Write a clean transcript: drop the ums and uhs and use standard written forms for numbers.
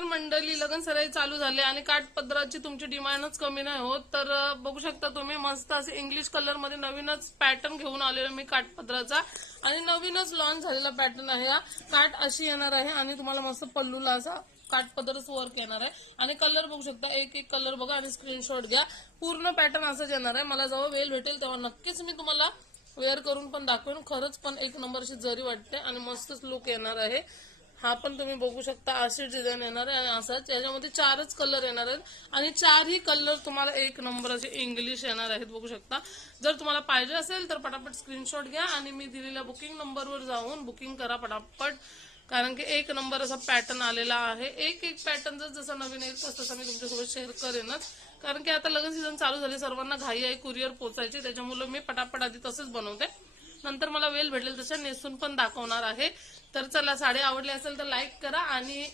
नमस्कार मंडळी, लग्न सराई चालू झाले आणि काठपदराची तुमची डिमांडच कमी नाही होत. तर बघू शकता तुम्ही मस्त असे इंग्लिश कलर मध्ये नवीनच पॅटर्न घेऊन आलेलो मी काठपदराचा आणि नवीनच लॉन्च झालेला पॅटर्न आहे. हा काठ अशी येणार आहे आणि तुम्हाला मस्त पल्लूला असा काठपदरच वर्क येणार आहे आणि कलर बघू शकता, एक एक कलर बघा आणि स्क्रीनशॉट घ्या. पूर्ण पॅटर्न असंच येणार आहे. मला जेव्हा वेळ भेटेल तेव्हा नक्कीच मी तुम्हाला वेअर करून पण दाखवेन. खरंच पण एक नंबरची जरी वाटते आणि मस्तच लुक येणार आहे. हा पण तुम्ही बघू शकता अशी डिझाईन येणार आहे आणि असाच याच्यामध्ये 4च कलर येणार आहेत आणि 4ही कलर तुम्हाला एक नंबर असे इंग्लिश येणार आहेत. बघू शकता. जर तुम्हाला पाहिजे असेल तर पटापट स्क्रीनशॉट घ्या आणि मी दिलेल्या बुकिंग नंबरवर जाऊन बुकिंग करा पटापट, कारण की एक नंबर असा पॅटर्न आलेला आहे. एक एक पॅटर्न जसं नवीन येईल तसं मी तुमच्यासोबत शेअर करेनच, कारण की आता लग्न सीझन चालू झाले, सर्वांना घाई आहे कुरिअर पोचायची, त्याच्यामुळे मी पटापट आधी तसंच बनवते. नंतर मला वेळ भेटेल तशा नेसून पण दाखवणार आहे. तर चला, साडी आवडली असेल तर लाईक करा आणि